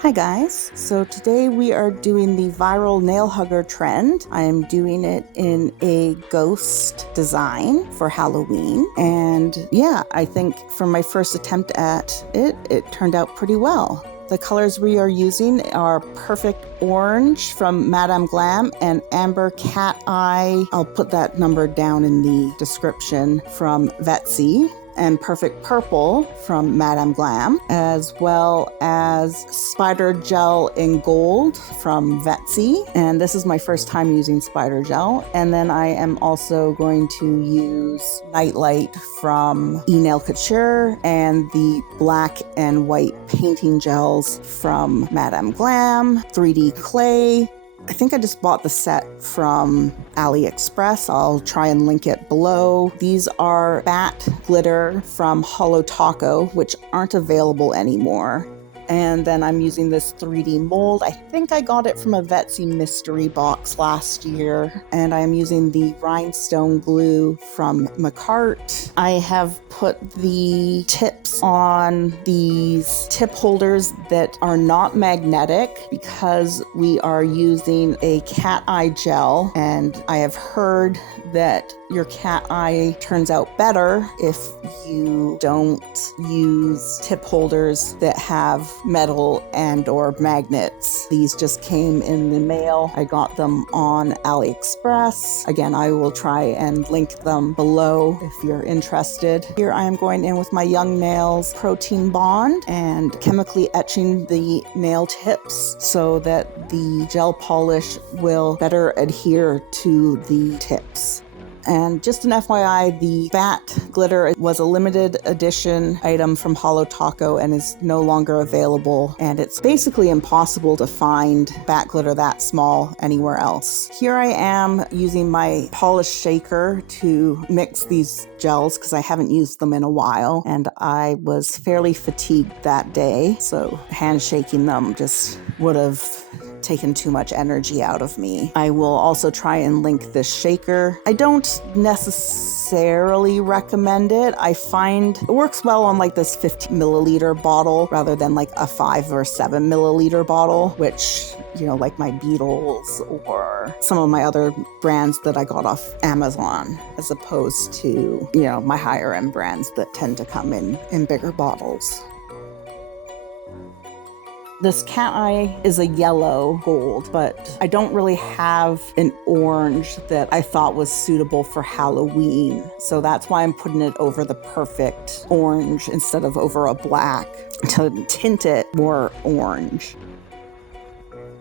Hi guys, so today we are doing the viral nail hugger trend. I am doing it in a ghost design for Halloween, and yeah, I think for my first attempt at it turned out pretty well. The colors we are using are Perfect Orange from Madame Glam and Amber Cat Eye, I'll put that number down in the description, from Vettsy, and Perfect Purple from Madame Glam, as well as Spider Gel in Gold from Vettsy. And this is my first time using Spider Gel. And then I am also going to use Nightlight from Nail Couture and the black and white painting gels from Madame Glam, 3D clay. I think I just bought the set from AliExpress. I'll try and link it below. These are bat glitter from Holo Taco, which aren't available anymore. And then I'm using this 3D mold. I think I got it from a Vettsy mystery box last year. And I'm using the rhinestone glue from McCart. I have put the tips on these tip holders that are not magnetic because we are using a cat eye gel. And I have heard that your cat eye turns out better if you don't use tip holders that have metal and or magnets. These just came in the mail. I got them on AliExpress. Again, I will try and link them below if you're interested. Here I am going in with my Young Nails Protein Bond and chemically etching the nail tips so that the gel polish will better adhere to the tips. And just an FYI, the bat glitter was a limited edition item from Holo Taco and is no longer available. And it's basically impossible to find bat glitter that small anywhere else. Here I am using my polish shaker to mix these gels because I haven't used them in a while. And I was fairly fatigued that day. So hand shaking them just would have taken too much energy out of me. I will also try and link this shaker. I don't necessarily recommend it. I find it works well on like this 15 milliliter bottle rather than like a 5 or 7 milliliter bottle, which, you know, like my Beetles or some of my other brands that I got off Amazon, as opposed to, you know, my higher end brands that tend to come in bigger bottles. This cat eye is a yellow gold, but I don't really have an orange that I thought was suitable for Halloween. So that's why I'm putting it over the perfect orange instead of over a black to tint it more orange.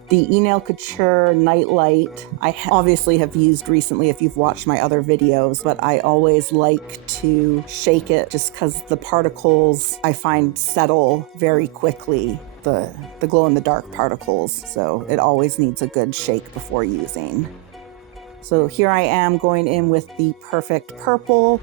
The Nail Couture Nightlight, I obviously have used recently if you've watched my other videos, but I always like to shake it just because the particles I find settle very quickly. The glow-in-the-dark particles, so it always needs a good shake before using. So here I am going in with the Perfect Purple,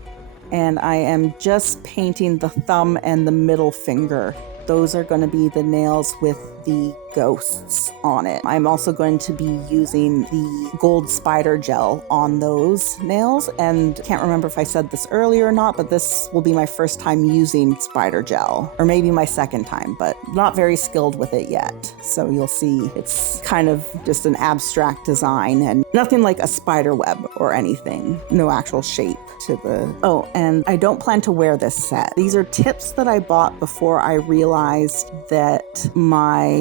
and I am just painting the thumb and the middle finger. Those are going to be the nails with the ghosts on it. I'm also going to be using the gold spider gel on those nails, and can't remember if I said this earlier or not, but this will be my first time using spider gel, or maybe my second time, but not very skilled with it yet. So you'll see it's kind of just an abstract design and nothing like a spider web or anything. No actual shape to the... Oh, and I don't plan to wear this set. These are tips that I bought before I realized that my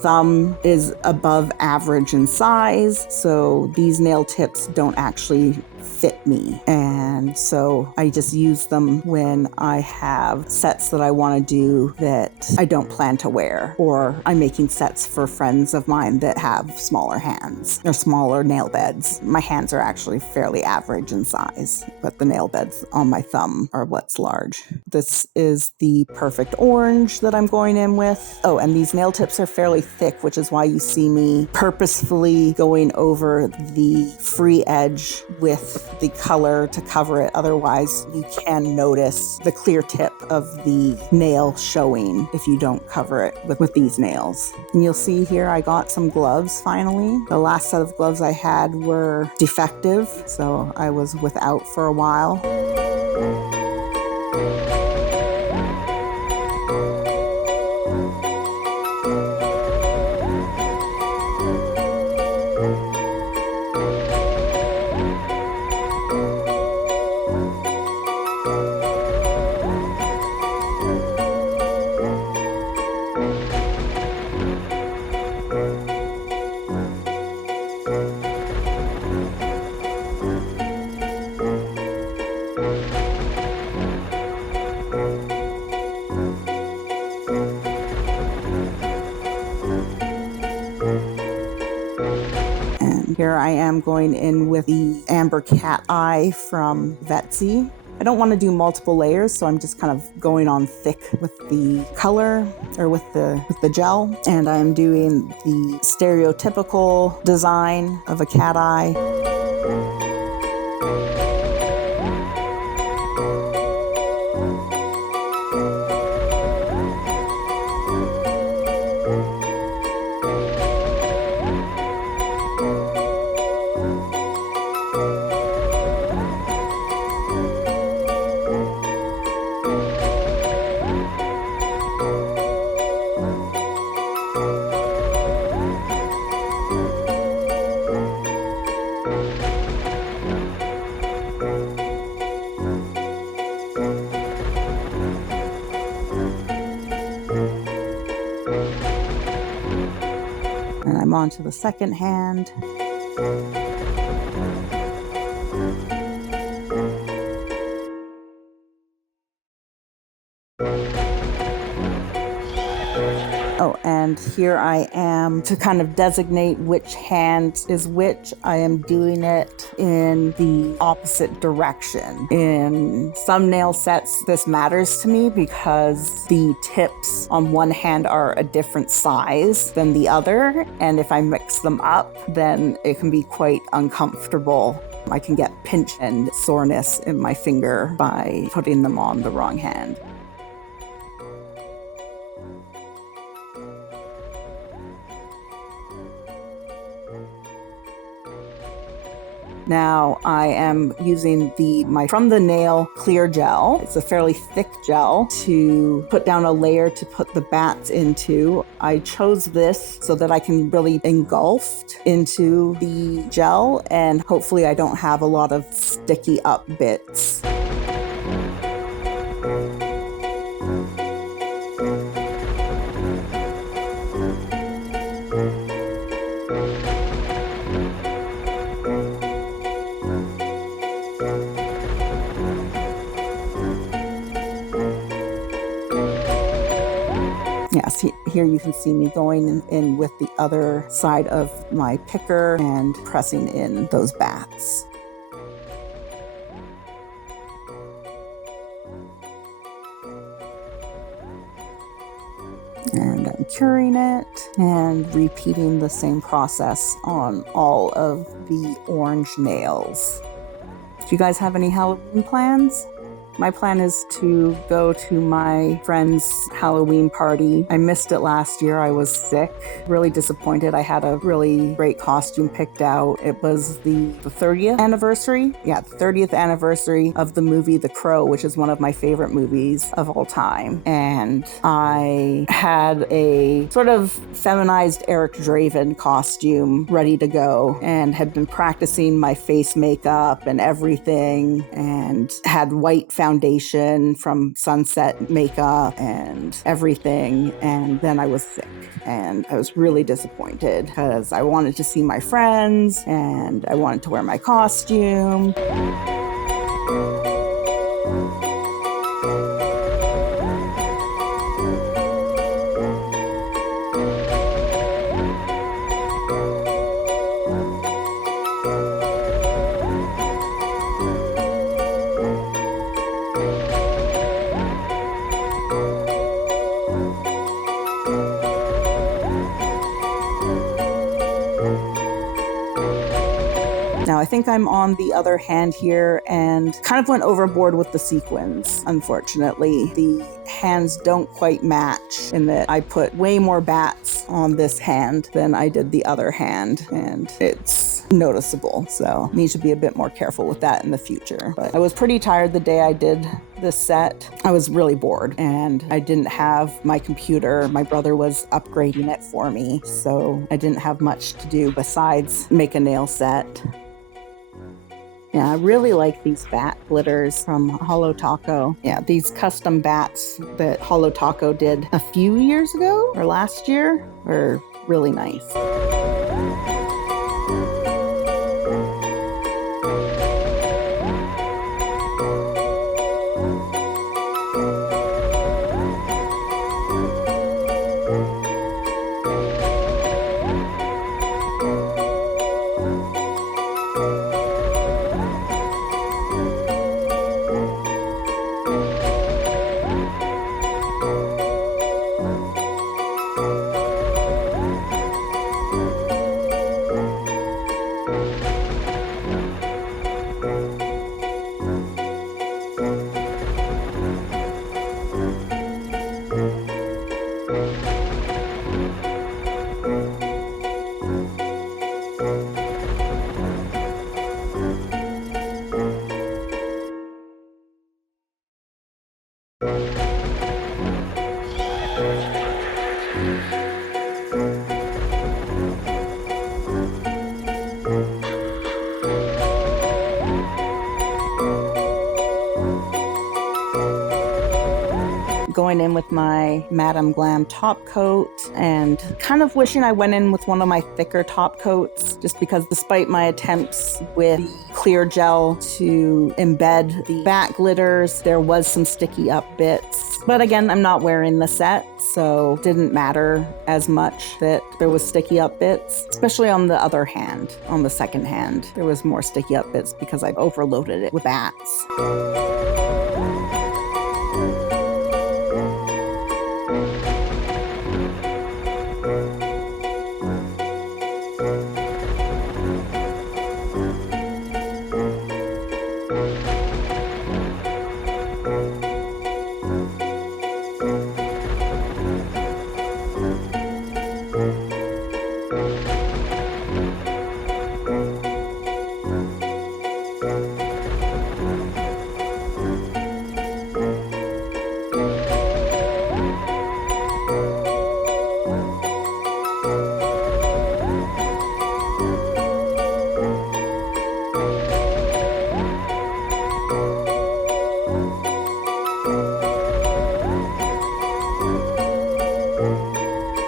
thumb is above average in size, so these nail tips don't actually fit me. And so I just use them when I have sets that I want to do that I don't plan to wear, or I'm making sets for friends of mine that have smaller hands or smaller nail beds. My hands are actually fairly average in size, but the nail beds on my thumb are what's large. This is the Perfect Orange that I'm going in with. Oh, and these nail tips are fairly thick, which is why you see me purposefully going over the free edge with the color to cover it. Otherwise, you can notice the clear tip of the nail showing if you don't cover it with these nails. And you'll see here I got some gloves finally. The last set of gloves I had were defective, so I was without for a while. Here I am going in with the amber cat eye from Vettsy. I don't want to do multiple layers, so I'm just kind of going on thick with the color or with the gel. And I'm doing the stereotypical design of a cat eye. And I'm on to the second hand. Oh, and here I am to kind of designate which hand is which. I am doing it in the opposite direction. In some nail sets, this matters to me because the tips on one hand are a different size than the other. And if I mix them up, then it can be quite uncomfortable. I can get pinch and soreness in my finger by putting them on the wrong hand. Now I am using my From the Nail clear gel. It's a fairly thick gel to put down a layer to put the bats into. I chose this so that I can really engulf into the gel, and hopefully I don't have a lot of sticky up bits. Yes, here you can see me going in with the other side of my picker and pressing in those bats. And I'm curing it and repeating the same process on all of the orange nails. Do you guys have any Halloween plans? My plan is to go to my friend's Halloween party. I missed it last year. I was sick. Really disappointed. I had a really great costume picked out. It was the 30th anniversary. Yeah, the 30th anniversary of the movie The Crow, which is one of my favorite movies of all time. And I had a sort of feminized Eric Draven costume ready to go and had been practicing my face makeup and everything, and had white foundation from Sunset makeup and everything. And then I was sick and I was really disappointed because I wanted to see my friends and I wanted to wear my costume. Now I think I'm on the other hand here and kind of went overboard with the sequins. Unfortunately, the hands don't quite match in that I put way more bats on this hand than I did the other hand, and it's noticeable. So need to be a bit more careful with that in the future. But I was pretty tired the day I did this set. I was really bored and I didn't have my computer. My brother was upgrading it for me, so I didn't have much to do besides make a nail set. Yeah, I really like these bat glitters from Holo Taco. Yeah, these custom bats that Holo Taco did a few years ago or last year are really nice. in with my Madame Glam top coat, and kind of wishing I went in with one of my thicker top coats, just because despite my attempts with clear gel to embed the back glitters, there was some sticky up bits. But again, I'm not wearing the set, so it didn't matter as much that there was sticky up bits, especially on the other hand. On the second hand, there was more sticky up bits because I overloaded it with bats.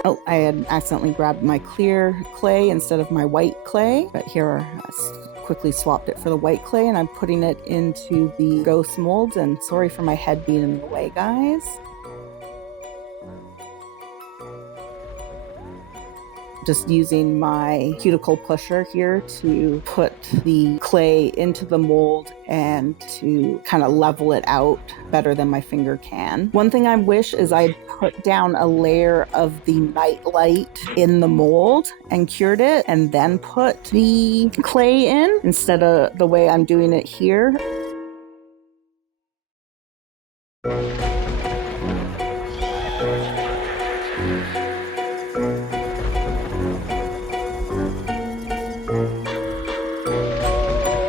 Oh, I had accidentally grabbed my clear clay instead of my white clay, but here I quickly swapped it for the white clay, and I'm putting it into the ghost molds, and sorry for my head being in the way, guys. Just using my cuticle pusher here to put the clay into the mold and to kind of level it out better than my finger can. One thing I wish is I'd put down a layer of the nightlight in the mold and cured it and then put the clay in instead of the way I'm doing it here.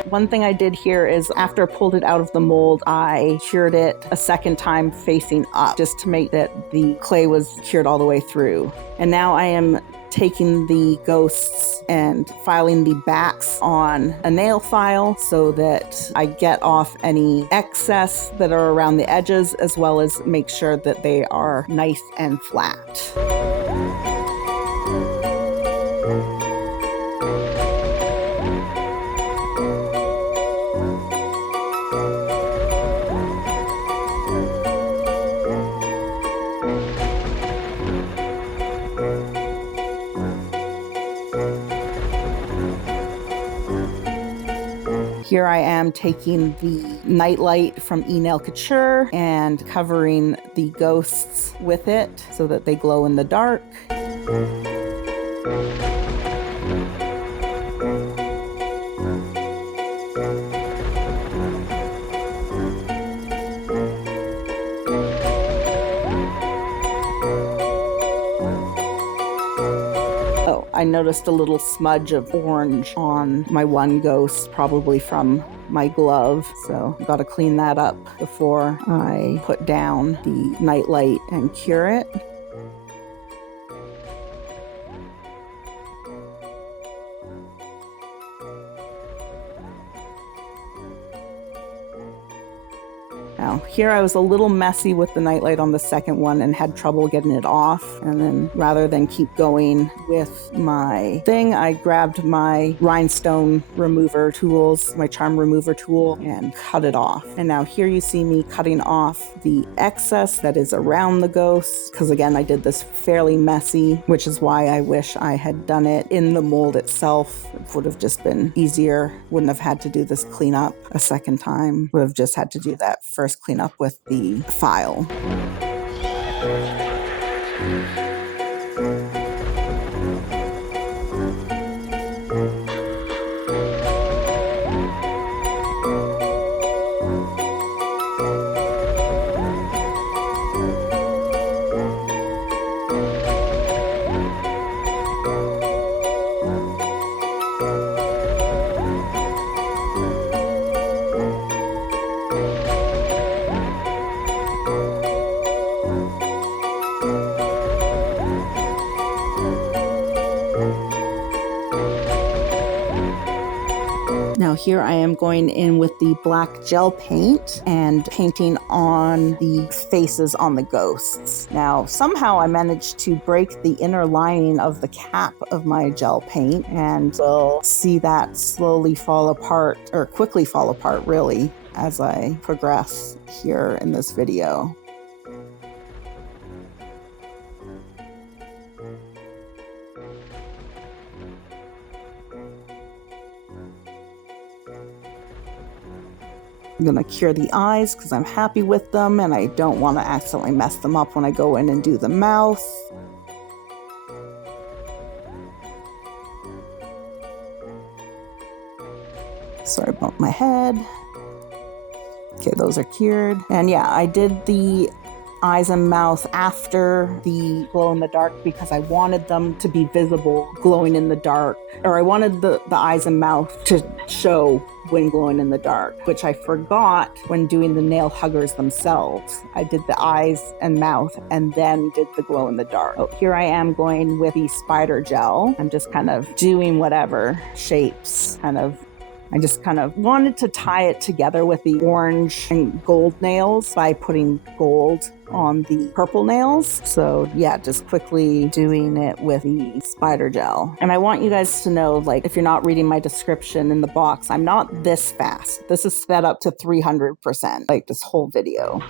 One thing I did here is after I pulled it out of the mold, I cured it a second time facing up just to make that the clay was cured all the way through. And now I am taking the ghosts and filing the backs on a nail file so that I get off any excess that are around the edges, as well as make sure that they are nice and flat. Here I am taking the nightlight from Nail Couture and covering the ghosts with it so that they glow in the dark. I noticed a little smudge of orange on my one ghost, probably from my glove, so I've got to clean that up before I put down the nightlight and cure it. Now, here I was a little messy with the nightlight on the second one and had trouble getting it off. And then rather than keep going with my thing, I grabbed my rhinestone remover tools, my charm remover tool, and cut it off. And now here you see me cutting off the excess that is around the ghosts, because again, I did this fairly messy, which is why I wish I had done it in the mold itself. It would have just been easier. Wouldn't have had to do this cleanup a second time. Would have just had to do that first cleanup with the file. here I am going in with the black gel paint and painting on the faces on the ghosts. Now, somehow I managed to break the inner lining of the cap of my gel paint, and we'll see that slowly fall apart, or quickly fall apart really, as I progress here in this video. I'm gonna cure the eyes because I'm happy with them and I don't want to accidentally mess them up when I go in and do the mouth. Sorry about my head. Okay, those are cured. And yeah, I did the eyes and mouth after the glow in the dark because I wanted them to be visible glowing in the dark, or I wanted the eyes and mouth to show when glowing in the dark, which I forgot when doing the nail huggers themselves. I did the eyes and mouth and then did the glow in the dark. So here I am going with the spider gel. I'm just kind of doing whatever shapes, I just kind of wanted to tie it together with the orange and gold nails by putting gold on the purple nails. So yeah, just quickly doing it with the spider gel. And I want you guys to know, like, if you're not reading my description in the box, I'm not this fast. This is sped up to 300%, like this whole video.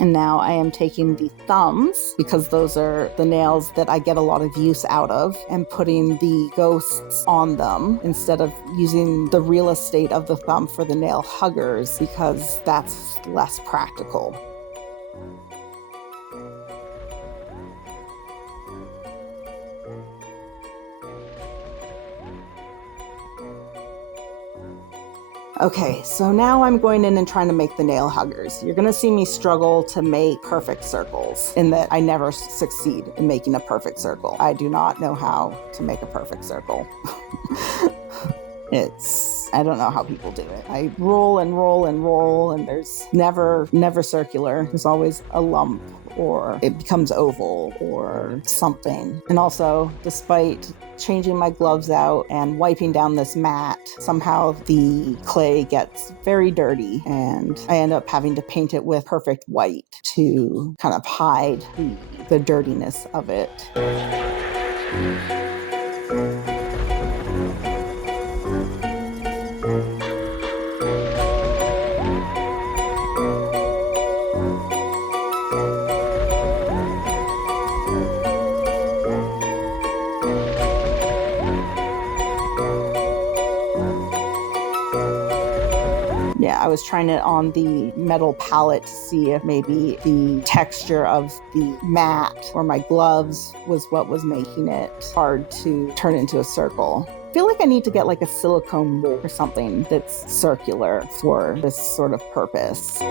And now I am taking the thumbs, because those are the nails that I get a lot of use out of, and putting the ghosts on them instead of using the real estate of the thumb for the nail huggers, because that's less practical. Okay, so now I'm going in and trying to make the nail huggers. You're gonna see me struggle to make perfect circles, in that I never succeed in making a perfect circle. I do not know how to make a perfect circle. I don't know how people do it. I roll and roll and roll, and there's never circular. There's always a lump, or it becomes oval or something. And also, despite changing my gloves out and wiping down this mat, somehow the clay gets very dirty, and I end up having to paint it with perfect white to kind of hide the dirtiness of it. Yeah, I was trying it on the metal palette to see if maybe the texture of the mat or my gloves was what was making it hard to turn into a circle. I feel like I need to get like a silicone mold or something that's circular for this sort of purpose.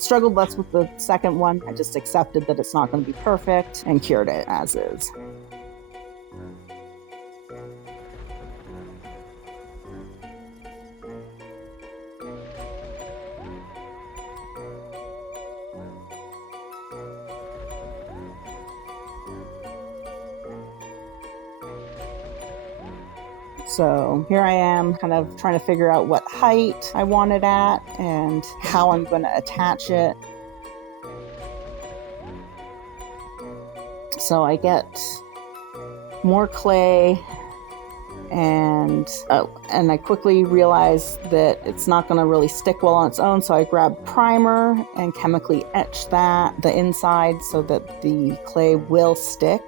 Struggled less with the second one. I just accepted that it's not going to be perfect and cured it as is. So here I am kind of trying to figure out what height I want it at and how I'm going to attach it. So I get more clay, and I quickly realize that it's not going to really stick well on its own, so I grab primer and chemically etch the inside so that the clay will stick.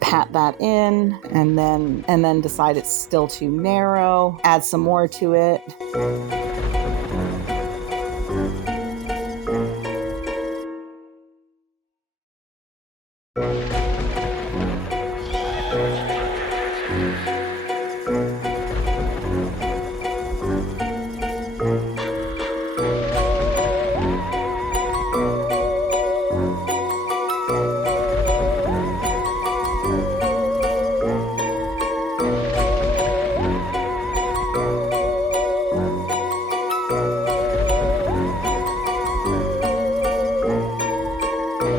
Pat that in, and then decide it's still too narrow, add some more to it.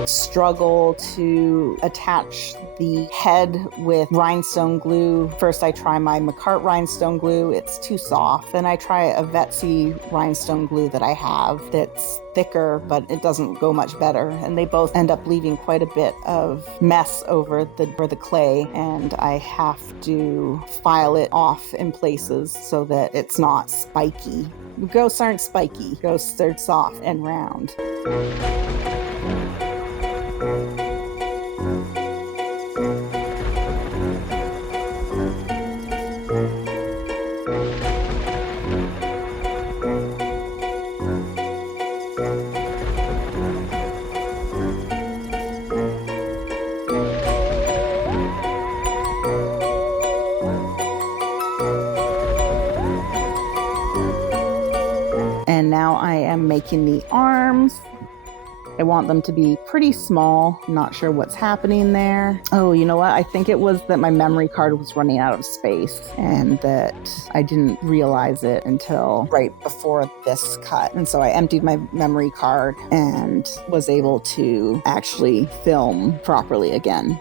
Struggle to attach the head with rhinestone glue. First I try my McCart rhinestone glue, it's too soft. Then I try a Vettsy rhinestone glue that I have that's thicker, but it doesn't go much better. And they both end up leaving quite a bit of mess over the clay, and I have to file it off in places so that it's not spiky. Ghosts aren't spiky, ghosts are soft and round. And now I am making the arms. I want them to be pretty small. I'm not sure what's happening there. Oh, you know what? I think it was that my memory card was running out of space and that I didn't realize it until right before this cut. And so I emptied my memory card and was able to actually film properly again.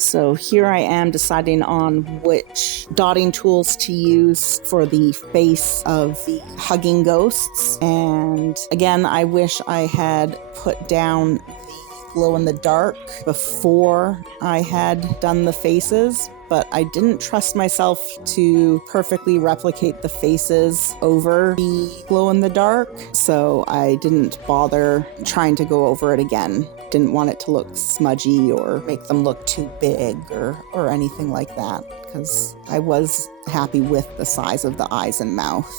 So here I am deciding on which dotting tools to use for the face of the hugging ghosts. And again, I wish I had put down the glow in the dark before I had done the faces, but I didn't trust myself to perfectly replicate the faces over the glow in the dark, so I didn't bother trying to go over it again. Didn't want it to look smudgy or make them look too big or anything like that, because I was happy with the size of the eyes and mouth.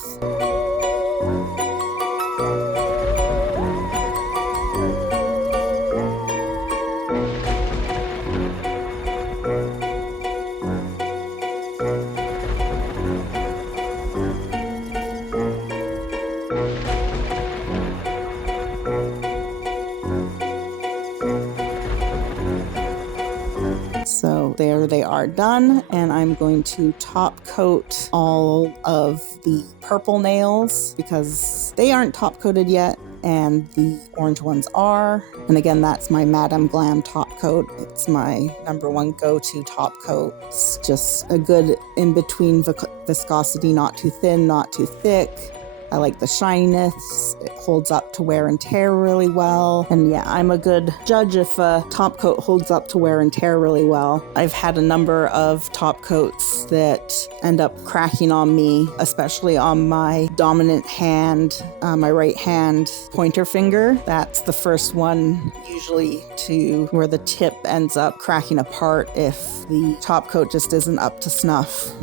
So there they are done, and I'm going to top coat all of the purple nails because they aren't top coated yet and the orange ones are. And again, that's my Madame Glam top coat. It's my number one go-to top coat. It's just a good in-between viscosity, not too thin, not too thick. I like the shininess. It holds up to wear and tear really well. And yeah, I'm a good judge if a top coat holds up to wear and tear really well. I've had a number of top coats that end up cracking on me, especially on my dominant hand, my right hand pointer finger. That's the first one usually to where the tip ends up cracking apart if the top coat just isn't up to snuff.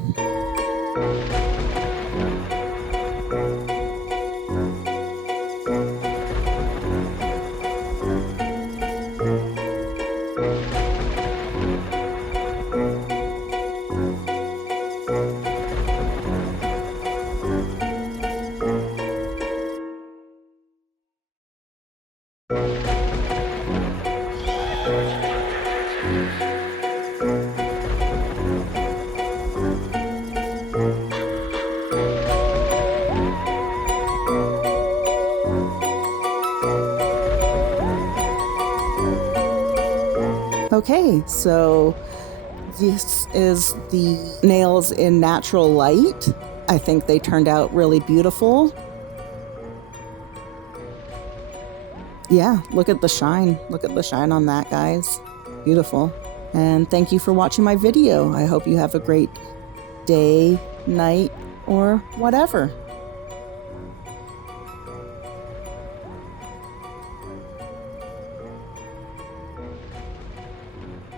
Okay, so this is the nails in natural light. I think they turned out really beautiful. Yeah, look at the shine. Look at the shine on that, guys. Beautiful. And thank you for watching my video. I hope you have a great day, night, or whatever.